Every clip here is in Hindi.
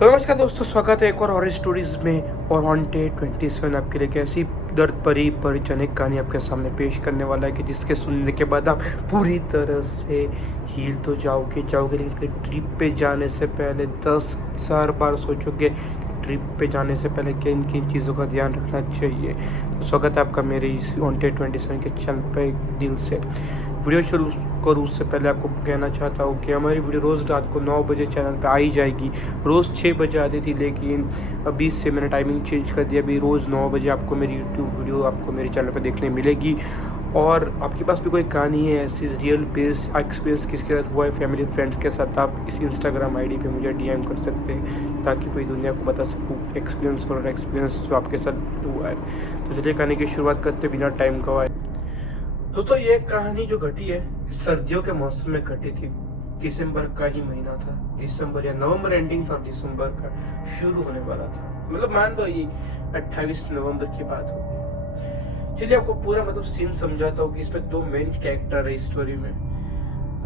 तो नमस्कार दोस्तों, स्वागत है एक और हॉरर स्टोरीज में। और वांटेड 27 आपके लिए कैसी दर्द भरी परिजनिक कहानी आपके सामने पेश करने वाला है कि जिसके सुनने के बाद आप पूरी तरह से हील तो जाओगे लेकिन ट्रिप पे जाने से पहले 10,000 बार सोचोगे कि ट्रिप पे जाने से पहले किन किन चीज़ों का ध्यान रखना चाहिए। तो स्वागत है आपका मेरे इस वांटेड 27 के चैनल पे दिल से। वीडियो शुरू करूँ उससे पहले आपको कहना चाहता हूँ कि हमारी वीडियो रोज़ रात को 9 बजे चैनल पे आ ही जाएगी। रोज़ 6 बजे आती थी, लेकिन अभी से मैंने टाइमिंग चेंज कर दिया। अभी रोज़ 9 बजे आपको मेरी यूट्यूब वीडियो आपको मेरे चैनल पे देखने मिलेगी। और आपके पास भी कोई कहानी है ऐसी रियल बेस्ड एक्सपीरियंस किसके साथ हुआ है फैमिली फ्रेंड्स के साथ, आप इस इंस्टाग्राम आईडी पे मुझे डीएम कर सकते हैं ताकि पूरी दुनिया को बता सकूँ एक्सपीरियंस जो आपके साथ हुआ है। तो चलिए कहानी की शुरुआत करते बिना टाइम गवाए। दोस्तों, ये कहानी जो घटी है सर्दियों के मौसम में घटी थी। दिसंबर का ही महीना था, दिसंबर या नवंबर एंडिंग था, दिसंबर का शुरू होने वाला था। मतलब मान लो ये 28 नवंबर की बात होगी। चलिए आपको पूरा सीन समझाता हूँ कि इसमें दो मेन कैरेक्टर है इस स्टोरी में,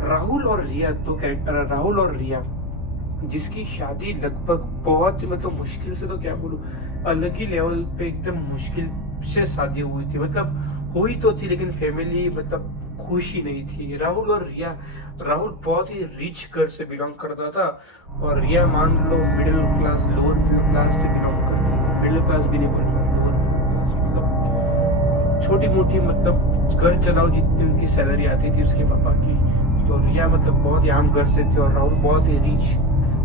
राहुल और रिया। दो कैरेक्टर है, राहुल और रिया, जिसकी शादी लगभग बहुत मुश्किल से, तो क्या बोलूं, अलग ही लेवल पे एकदम मुश्किल से शादी हुई थी। हुई तो थी लेकिन फैमिली खुशी नहीं थी। राहुल और रिया, राहुल बहुत ही रिच घर से बिलोंग करता था और रिया मान लो middle class, lower middle class से बिलोंग करती थी। मिडिल क्लास भी नहीं बोलूंगा, लोअर मिडिल क्लास, छोटी मोटी घर चलाओ जितनी उनकी सैलरी आती थी उसके पापा की। तो रिया बहुत ही आम घर से थी और राहुल बहुत ही रिच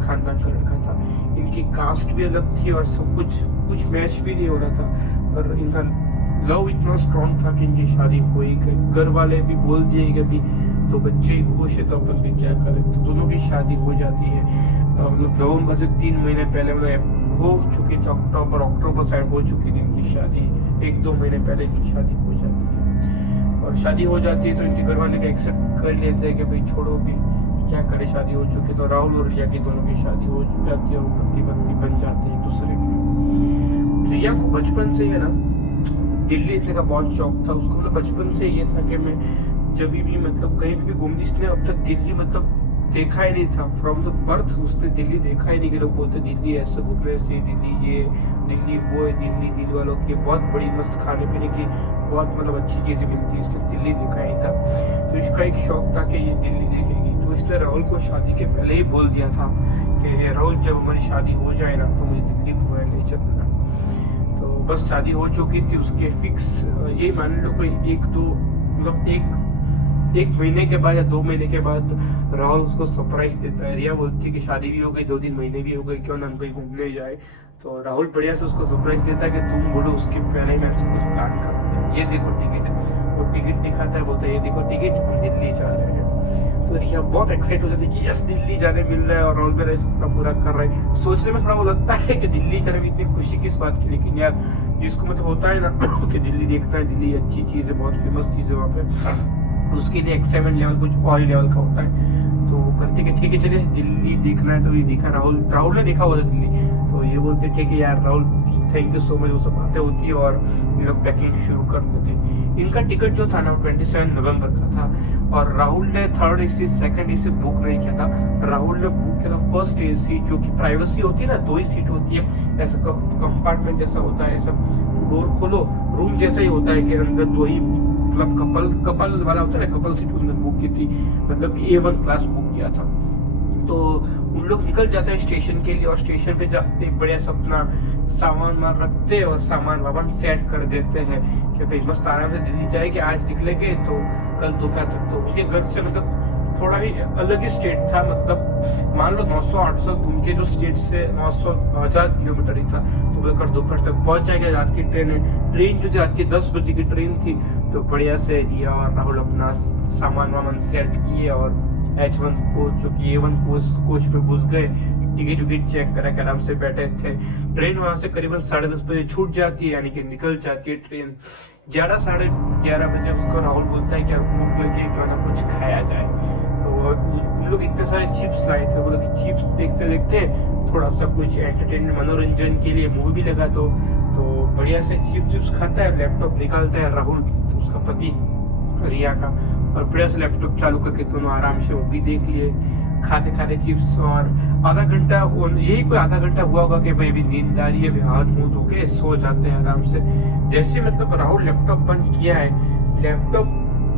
खानदान का लड़का था। इनकी कास्ट भी अलग थी और सब कुछ मैच भी नहीं हो रहा था, पर इनका लव इतना स्ट्रॉन्ग था कि इनकी शादी हो ही गई। घर वाले भी बोल दिए कि अभी तो बच्चे ही खुश है तो अपन भी क्या करें, तो दोनों की शादी हो जाती है। नवंबर से 3 महीने पहले हो चुकी थी, अक्टूबर साइड हो चुकी थी इनकी शादी। 1-2 महीने पहले इनकी शादी हो जाती है। और शादी हो जाती है तो इनके घर वाले भी एक्सेप्ट कर लेते हैं कि भाई छोड़ो भी क्या करे, शादी हो चुकी। तो राहुल और रिया की दोनों की शादी हो जाती है और पति पत्नी बन जाते हैं एक दूसरे के। रिया को बचपन से है ना दिल्ली देखने का बहुत शौक था उसको। बचपन से ये था कि मैं जब भी कहीं भी घूमती, इसने अब तक दिल्ली देखा ही नहीं था। फ्रॉम द बर्थ उसने दिल्ली देखा ही नहीं। कि लोग बोलते दिल्ली ऐसे घूमने से, दिल्ली ये, दिल्ली वो है, दिल्ली वालों की बहुत बड़ी मस्त खाने पीने की बहुत अच्छी चीजें मिलती है। इसने दिल्ली देखा ही था, तो इसका एक शौक था कि ये दिल्ली देखेगी। तो इसने राहुल को शादी के पहले ही बोल दिया था कि राहुल जब हमारी शादी हो जाए ना तो मुझे दिल्ली घुमाने ले चलना। बस शादी हो चुकी थी उसके फिक्स, ये मान लो कोई एक महीने के बाद या 2 महीने के बाद राहुल उसको सरप्राइज देता है। रिया बोलती है कि शादी भी हो गई, 2-3 महीने भी हो गए, क्यों ना हम कहीं घूमने जाए। तो राहुल बढ़िया से उसको सरप्राइज देता है कि तुम बोलो, उसके पहले ही मैं सब कुछ प्लान कर, ये देखो टिकट, वो टिकट दिखाता है, बोलता है ये देखो टिकट, हम दिल्ली जा रहे हैं। तो रिया बहुत एक्साइट हो जाती है कि यस दिल्ली जाने मिल रहा है और राहुल मेरा सपना पूरा कर रहा है। सोचने में थोड़ा वो लगता है कि दिल्ली जाने में इतनी खुशी किस बात की, लेकिन यार जिसको होता है ना कि दिल्ली देखना है, दिल्ली अच्छी चीज है, बहुत फेमस चीज है वहाँ पे, उसके लिए एक्साइटमेंट लेवल कुछ और ही लेवल का होता है। तो करते कि ठीक है चलिए दिल्ली देखना है। तो ये दिखा, राहुल ने देखा हुआ था दिल्ली। तो ये बोलते ठीक है यार Rahul thank you so much, वो सब बातें होती है और ये लोग पैकिंग शुरू कर देते। इनका टिकट जो था ना 27 नवंबर का था और राहुल ने 3rd AC 2nd AC book नहीं किया था। राहुल ने बुक किया था 1st AC, जो कि प्राइवेसी होती है ना, 2 ही सीट होती है, ऐसा कंपार्टमेंट जैसा होता है, ऐसा डोर खोलो रूम जैसा ही होता है कि अंदर 2 ही कपल वाला होता है, कपल सीट उन्होंने बुक की थी, A1 क्लास बुक किया था। तो उन लोग निकल जाते हैं स्टेशन के लिए और स्टेशन पे जाते बढ़िया से अपना सामान रखते हैं और सामान सेट कर देते हैं कि भाई मस्त आराम से दिल्ली जाएंगे, आज निकलेंगे तो कल दोपहर तक। तो उनके घर से थोड़ा ही अलग ही स्टेट था, मान लो 900-800, उनके जो स्टेट से 900-1000 किलोमीटर ही था। तो बोलकर दोपहर तक पहुंच जाएगा। रात की ट्रेन जो थी रात की 10 बजे की ट्रेन थी। तो बढ़िया से रिया और राहुल अपना सामान सेट किए और H1 कोच जो कि A1 कोच में घुस गए। टिकट चेक करा के आराम से बैठे थे। ट्रेन वहां से करीबन 10:30 बजे छूट जाती है, यानी कि निकल जाती है ट्रेन। 11-11:30 बजे उसको राहुल बोलता है कि भूख लगी है, क्यों ना कुछ खाया जाए। तो उन लोग इतने सारे चिप्स लाए थे, बोले कि चिप्स देखते देखते थोड़ा सा कुछ एंटरटेनमेंट मनोरंजन के लिए मूवी भी लगा। तो बढ़िया से चिप्स खाता है, लैपटॉप निकालता है राहुल, उसका पति रिया का, और बढ़िया से लैपटॉप चालू करके दोनों आराम से मूवी देख लिए, खाते खाते चिप्स। और आधा घंटा यही कोई आधा घंटा हुआ होगा कि भाई अभी नींद आ रही है, अभी हाथ मुंह धो के सो जाते हैं आराम से। जैसे मतलब राहुल लैपटॉप बंद किया है, लैपटॉप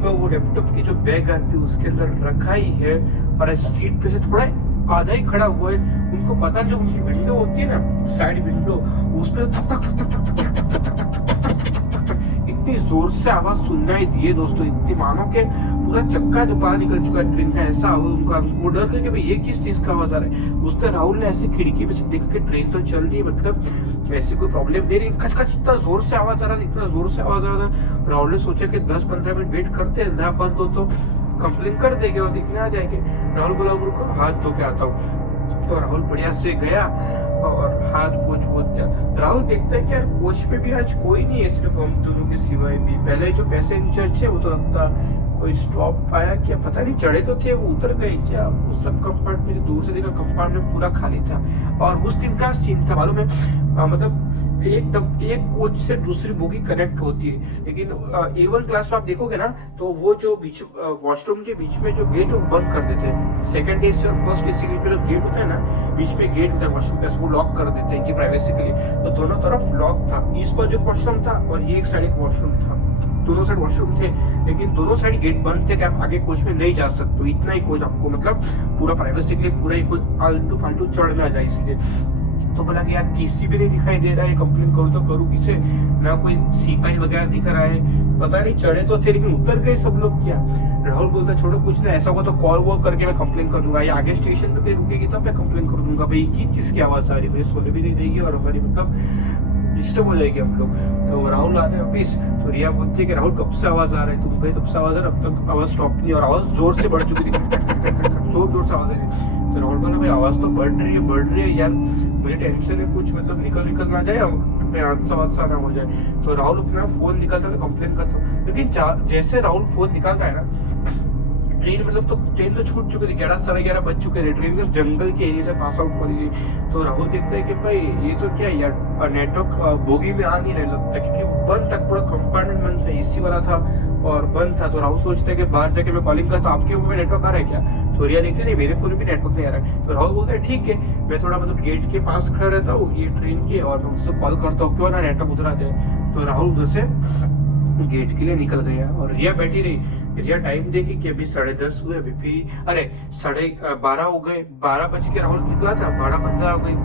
वो लैपटॉप की जो बैग आती है उसके अंदर रखा ही है और ऐसे सीट पे से थोड़ा आधा ही खड़ा हुआ है। उनको पता नहीं, जो उनकी विंडो होती है ना, साइड विंडो, उसपे थक थक थक थक थक थक थक थक इतनी जोर से आवाज सुननाई दिए दोस्तों, इतनी मानो के पूरा चक्का जो बाहर निकल चुका है ट्रेन का, ऐसा आवाज उनका। वो डर गए कि भाई ये किस चीज का आवाज आ रहा है। उसने राहुल ने ऐसे खिड़की में से देख के ट्रेन तो चल रही है, मतलब ऐसी कोई प्रॉब्लम नहीं रही, खच खच इतना जोर से आवाज आ रहा था, इतना जोर से आवाज आ रहा था। राहुल ने सोचा कि 10-15 मिनट वेट करते हैं, ना बंद हो तो कंप्लेन कर देंगे और दिखने आ जाएंगे। राहुल बोला रुको हाथ धो के आता हूँ। तो राहुल बढ़िया से गया और हाथ पोछ दिया। राहुल देखता है कि यार कोच पे भी आज कोई नहीं है, सिर्फ हम दोनों के सिवाय भी। पहले जो पैसेंजर थे वो तो लगता कोई स्टॉप आया क्या, पता नहीं, चढ़े तो थे वो उतर गए क्या। उस सब कंपार्टमेंट दूर से देखा, कंपार्टमेंट पूरा खाली था। और उस दिन का सीन था मालूम है, मतलब एक कोच से दूसरी बोगी कनेक्ट होती है, लेकिन A1 क्लास में आप देखोगे ना तो वो जो बीच वॉशरूम के बीच में जो गेट है वो बंद कर देते हैं। सेकंड एसी और फर्स्ट एसी के जो गेट होता है ना, बीच में गेट होता है वॉशरूम का, वो लॉक कर देते हैं कि प्राइवेसी के लिए। तो दोनों तरफ लॉक था, इस पर जो वॉशरूम था और ये एक साइड एक वॉशरूम था, दोनों साइड वॉशरूम थे, लेकिन दोनों साइड गेट बंद थे कि आप आगे कोच में नहीं जा सकते। इतना ही कोच आपको, मतलब पूरा प्राइवेसी के लिए, पूरा ही कोच आलतू फालतू चढ़ ना जाए इसलिए। तो बोला कि यार किसी भी नहीं दिखाई दे रहा है, कंप्लेन करूँ तो करूँ किसे, ना कोई सिपाही वगैरह दिख रहा है, पता नहीं चढ़े तो थे लेकिन उतर गए सब लोग क्या। राहुल बोलता छोड़ो कुछ नहीं, ऐसा हुआ तो कॉल वॉल करके मैं कंप्लेन कर दूंगा, या आगे स्टेशन पे रुकेगी तब मैं कंप्लेन कर दूंगा। भाई किस चीज की आवाज आ रही है, सोने भी नहीं देगी और हमारी मतलब डिस्टर्ब हो जाएगी हम लोग। तो राहुल आते हैं वापिस, तो रिया बोलती है कि राहुल कब से आवाज आ रहा है, तुम गए तब से आवाज आ रहा है, अब तक आवाज स्टॉप नहीं, और आवाज जोर से बढ़ चुकी थी, जोर से आवाज आ रही है। तो राहुल बोला भाई आवाज तो बढ़ रही है यार, मुझे टेंशन है कुछ, मतलब निकल ना जाए, हादसा ना हो जाए। तो राहुल अपना फोन निकालता है, कंप्लेन करता, लेकिन जैसे राहुल फोन निकालता है ना, ट्रेन तो छूट चुकी थी, 11-11:30 बज चुके थे, ट्रेन जंगल के एरिया से पास आउट हो रही थी। तो राहुल देखता है कि भाई ये तो क्या यार, नेटवर्क बोगी में आ नहीं रहे लगता, क्योंकि बंद तक पूरा कंपार्टमेंट बंद था, एसी वाला था और बंद था। तो राहुल सोचता है कि बाहर जाके मैं कॉलिंग करता, आपके फोन में नेटवर्क आ रहा है क्या। तो रिया देखते नहीं, मेरे फोन में भी नेटवर्क नहीं आ रहा है। तो राहुल बोलता है ठीक है, मैं थोड़ा मतलब गेट के पास खड़ा रहता हूँ ये ट्रेन के, और मैं उससे कॉल करता हूँ, क्यों ना नेटवर्क उतरा जाए। तो राहुल उधर से गेट के लिए निकल गया और रिया बैठी रही। रिया टाइम देखी कि अभी 10:30 हुए, अभी भी अरे 12:30 हो गए, 12 बज के राहुल निकला था, 12:15 हो गई,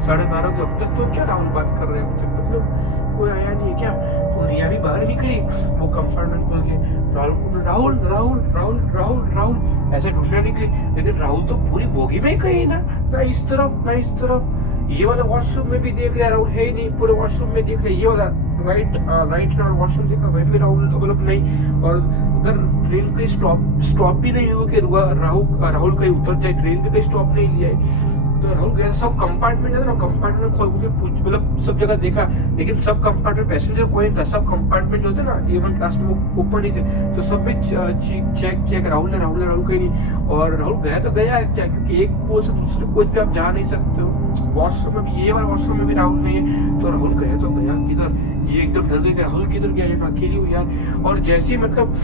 12:30 हो गए, अब तक तो क्या राहुल बात कर रहे हैं, अब तक मतलब कोई आया नहीं है क्या। तो रिया भी बाहर निकली, वो कंपार्टमेंट खोल के राहुल राहुल राहुल राहुल राहुल ऐसे ढूंढने निकली, लेकिन राहुल तो पूरी बोगी में ही कहीं ना इस तरफ ना इस तरफ। ये वाला वॉशरूम में भी देख लिया, राहुल है ही नहीं, पूरे वॉशरूम में देख लिया, ये वाला राइट वॉशरूम देखा, वहीं पे राहुल मतलब नहीं। और उधर ट्रेन कहीं स्टॉप भी नहीं हुआ कि राहुल कहीं उतर जाए, ट्रेन भी कहीं स्टॉप नहीं लिया है। तो राहुल गया, सब कंपार्टमेंट है ना, कंपार्टमेंट खोल के पूछ, मतलब सब जगह देखा, लेकिन सब कंपार्टमेंट पैसेंजर कोई नहीं था, सब कंपार्टमेंट जो थे ना A1 क्लास में वो ओपन ही थे। तो सब भी चेक किया कि राहुल कहीं नहीं। और राहुल गया तो गया क्या, क्योंकि एक कोच से दूसरे कोच पे आप जा नहीं सकते हो। वॉशरूम में भी, ये वाला वॉशरूम में भी राहुल नहीं है। तो राहुल गया तो गया किधर, ये एकदम डर गया, राहुल किधर गया, मैं अकेली हूँ यार। और जैसे ही मतलब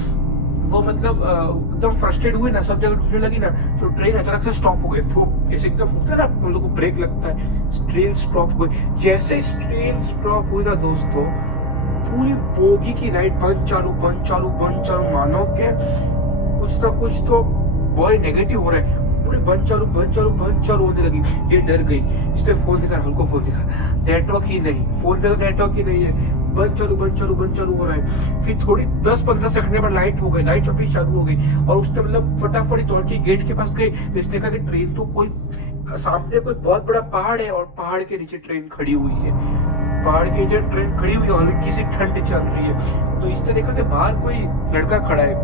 वो मतलब एकदम फ्रस्ट्रेट हुई ना, सब जगह ढूंढने लगी ना, तो ट्रेन अचानक से स्टॉप हो गई, फूक ऐसे एकदम होता है ना हम लोग को ब्रेक लगता है, ट्रेन स्टॉप हो गई। जैसे ट्रेन स्टॉप हुई ना दोस्तों, पूरी बोगी की लाइट बंद चालू, मानो के कुछ ना कुछ तो बहुत नेगेटिव हो रहा है, पूरी बंद चालू होने लगी। ये डर गई, इसने फोन दिखा, राहुल को फोन दिखा, नेटवर्क ही नहीं, फोन पे तो नेटवर्क ही नहीं है, बंद चालू हो रहा है। फिर थोड़ी 10-15 सेकंड में लाइट हो गई, लाइट वापिस चालू हो गई, और उसने मतलब फटाफट दौड़ के गेट के पास गई। इसने कहा कि ट्रेन तो कोई सामने कोई बहुत बड़ा पहाड़ है और पहाड़ के नीचे ट्रेन खड़ी हुई है, पहाड़ के नीचे ट्रेन खड़ी हुई है, हल्की सी ठंड चल रही है। तो इसने देखा कि बाहर कोई लड़का खड़ा है,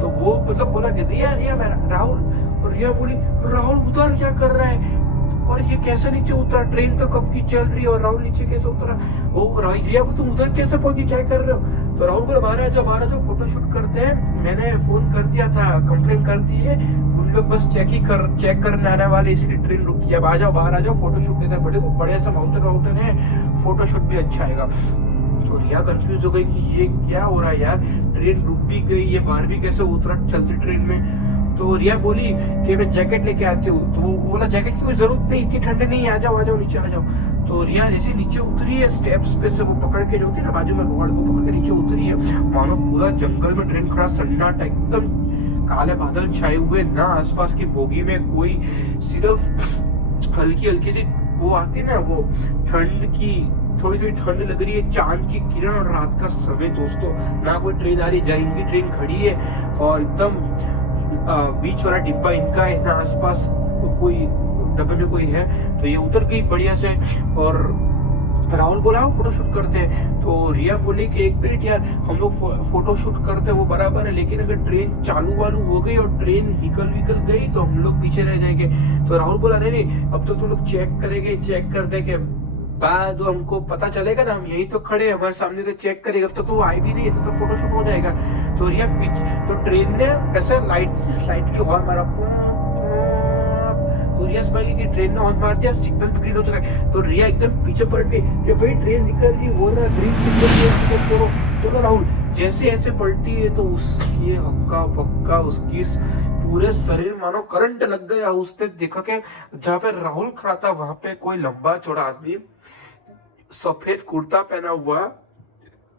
तो वो मतलब बोला कि रिया मैं राहुल, और रिया बोली राहुल उधर क्या कर रहा है, और ये कैसे नीचे उतरा, ट्रेन तो कब की चल रही है और राहुल नीचे कैसे उतरा। वो रिया तुम उधर कैसे पहुंची, क्या कर रहे हो। तो राहुल बोला बाहर आ जाओ, फोटोशूट करते हैं, मैंने फोन कर दिया था, कंप्लेन कर दी है, उन लोग बस चेक करने आने वाले, इसलिए ट्रेन रुकी, अब आ जाओ, बाहर आ जाओ, फोटोशूट लेते हैं, बड़े सा माउंटेन है, फोटोशूट भी अच्छा आएगा। तो रिया कंफ्यूज हो गई कि ये क्या हो रहा है यार, ट्रेन रुक भी गई, ये बाहर भी कैसे उतरा चलती ट्रेन में। तो रिया बोली कि मैं जैकेट लेके आती हूँ। तो वो बोला जैकेट की कोई जरूरत नहीं, इतनी ठंड नहीं है, आ जाओ नीचे आ जाओ। तो रिया जैसे नीचे उतरी है स्टेप्स पे से, वो पकड़ के जो होती है ना बाजू में रोड, वो पकड़ के नीचे उतरी है, मानो पूरा जंगल में ट्रेन खड़ा, सन्नाटा एकदम, काले बादल छाए हुए, ना आसपास की बोगी में कोई, सिर्फ हल्की हल्की सी वो आती है ना, वो ठंड की थोड़ी थोड़ी ठंड लग रही है, चांद की किरण और रात का समय दोस्तों। ना कोई ट्रेन आ रही, जहाँ इनकी ट्रेन खड़ी है और एकदम बीच वाला डिब्बा इनका है, ना आसपास कोई डब्बे में कोई है। तो ये उतर गई बढ़िया से, और राहुल बोला फोटोशूट करते हैं। तो रिया बोली कि एक मिनट यार, हम लोग फोटोशूट करते हैं वो बराबर है, लेकिन अगर ट्रेन चालू वालू हो गई और ट्रेन निकल गई तो हम लोग पीछे रह जाएंगे। तो राहुल बोला नहीं, अब तो तुम लोग चेक करेंगे, चेक कर दे के बाद हमको पता चलेगा ना, हम यही तो खड़े हैं, हमारे सामने तो चेक करेगा, अब तक तो वो आई भी नहीं है, तो फोटोशूट हो जाएगा। तो रिया तो ट्रेन ने ऐसे स्लाइटली हॉर्न मारा, तो रिया समझ गई कि ट्रेन ने हॉर्न मार दिया, सिग्नल भी ग्रीन हो चुका है। तो रिया एकदम पीछे पलट गई कि भाई ट्रेन निकल रही है, वो ना ग्रीन सिग्नल, चलो चलो राहुल। जैसे ऐसे पलटी है तो उसकी हक्का पक्का, उसकी पूरे शरीर मानो करंट लग गया। उसने देखा कि जहाँ पे राहुल खड़ा था वहां पे कोई लंबा चौड़ा आदमी, सफेद कुर्ता पहना हुआ,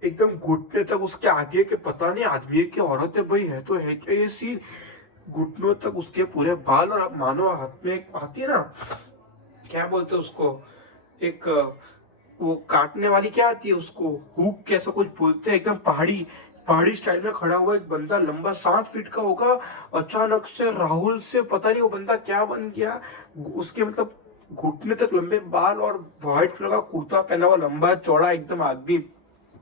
एकदम घुटने तक उसके आगे के, पता नहीं आदमी है कि औरत है भाई, है तो है क्या ये सीन, घुटनों तक उसके पूरे बाल, और आप मानो हाथ में एक आती है ना, क्या बोलते हैं उसको, एक वो काटने वाली क्या आती है उसको, हुक कैसा कुछ बोलते हैं, एकदम पहाड़ी स्टाइल में खड़ा हुआ एक बंदा, लंबा 7 फीट का होगा। अचानक से राहुल से पता नहीं वो बंदा क्या बन गया, उसके मतलब घुटने तक लंबे बाल और व्हाइट कलर का कुर्ता पहना हुआ, लंबा चौड़ा एकदम आदमी,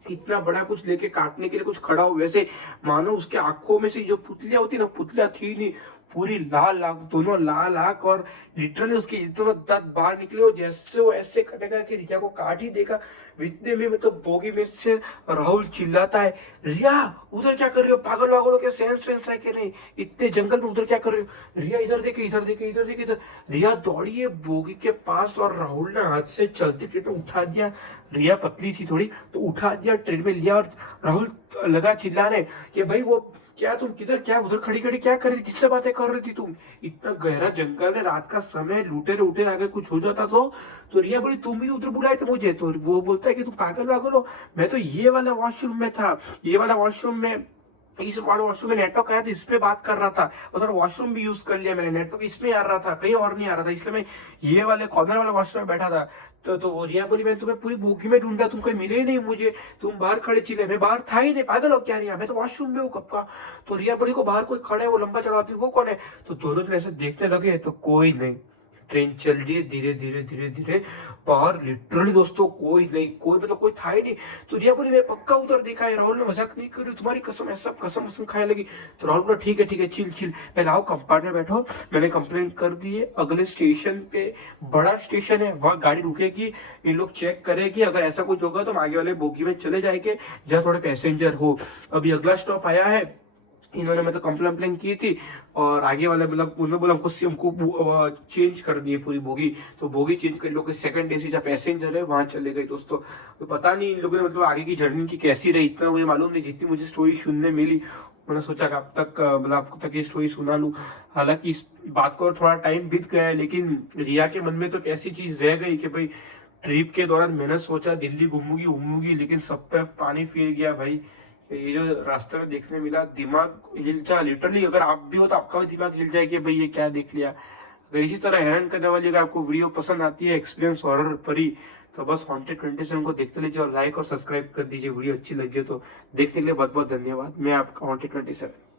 इतना बड़ा कुछ लेके काटने के लिए कुछ खड़ा हो, वैसे मानो उसके आंखों में से जो पुतलियां होती ना, पुतलियां थी नहीं, पूरी लाल आंख, दोनों लाल आंख, और लिटरली उसके इतना दांत बाहर निकले, और जैसे वो ऐसे कटेगा कि रिया को काट ही देगा। इतने में मतलब बोगी में से राहुल चिल्लाता है, रिया उधर क्या कर रही हो, पागल वागल हो क्या, सेंस वेंस है कि नहीं, इतने जंगल में उधर क्या कर रही हो। रिया इधर देखे, इधर देखे, इधर देखे, इधर। रिया दौड़ी है बोगी के पास, और राहुल ने हाथ से चलती ट्रेन में उठा दिया। रिया पतली थी थोड़ी, तो उठा दिया, ट्रेन में लिया, और राहुल लगा चिल्लाने कि भाई वो क्या, तुम किधर, क्या उधर खड़ी खड़ी क्या कर रही, किससे बातें कर रही थी तुम, इतना गहरा जंगल है, रात का समय, लुटेरे उठे आगे कुछ हो जाता तो रिया बोली तुम भी उधर बुलाए थे मुझे। तो वो बोलता है कि तुम पागल वागल हो, मैं तो ये वाला वॉशरूम में था, ये वाला वॉशरूम में, इस वाले वॉशरूम में नेटवर्क आया था, इस पे बात कर रहा था, और वॉशरूम भी यूज कर लिया मैंने, नेटवर्क इसमें आ रहा था, कहीं और नहीं आ रहा था, इसलिए मैं ये वाले कॉर्नर वाले वॉशरूम में बैठा था। तो वो रिया बोली मैं तुम्हें पूरी बोगी में ढूंढा, तुम कहीं मिले ही नहीं मुझे, तुम बाहर खड़े चिल्ले, मैं बाहर था ही नहीं, पागल हो क्या रिया, मैं तो वॉशरूम में हूँ कब का। तो रिया बोली को बाहर कोई खड़ा है, वो लंबा चढ़ा आदमी, वो कौन है। तो दोनों जन ऐसे देखने लगे, तो कोई नहीं, ट्रेन चल रही है धीरे धीरे धीरे धीरे, बाहर लिटरली दोस्तों कोई नहीं, कोई मतलब कोई था ही नहीं। तो रिया बोली मैं पक्का उधर देखा है, राहुल ने मजाक नहीं कर रही, तुम्हारी कसम है, सब कसम कसम खाने लगी। तो राहुल बोला ठीक है चिल चिल, पहले आओ कंपार्टमेंट में बैठो, मैंने कंप्लेन कर दी है, अगले स्टेशन पे, बड़ा स्टेशन है, वहां गाड़ी रुकेगी, इन लोग चेक करेगी, अगर ऐसा कुछ होगा तो हम आगे वाले बोगी में चले जाएंगे जहाँ थोड़े पैसेंजर हो। अभी अगला स्टॉप आया है, इन्होंने मतलब कंप्लेन की थी, और आगे वाले मतलब उन्होंने बोला हमको चेंज कर दिए पूरी बोगी। तो बोगी चेंज कर लोग सेकंड एसी जहाँ पैसेंजर है वहां चले गए दोस्तों। तो पता नहीं इन लोगों ने मतलब आगे की जर्नी की कैसी रही, इतना मुझे मालूम नहीं, जितनी मुझे स्टोरी सुनने मिली मैंने सोचा कि अब तक मतलब आपको तक ये स्टोरी सुना लूं। हालांकि इस बात को थोड़ा टाइम बीत गया है, लेकिन रिया के मन में तो कैसी चीज रह गई कि भाई ट्रिप के दौरान मैंने सोचा दिल्ली घूमूंगी, लेकिन सब पे पानी फिर गया भाई। ये जो रास्ते में देखने मिला, दिमाग हिल जा लिटरली, अगर आप भी हो तो आपका भी दिमाग हिल जाए कि भाई ये क्या देख लिया। अगर इसी तरह हैरान करने वाली अगर आपको वीडियो पसंद आती है, एक्सपीरियंस हॉरर परी, तो बस हॉन्टेड 27 को देखते लीजिए और लाइक और सब्सक्राइब कर दीजिए। वीडियो अच्छी लगी हो तो देखने के लिए बहुत बहुत धन्यवाद। मैं आपका हॉन्टेड 27।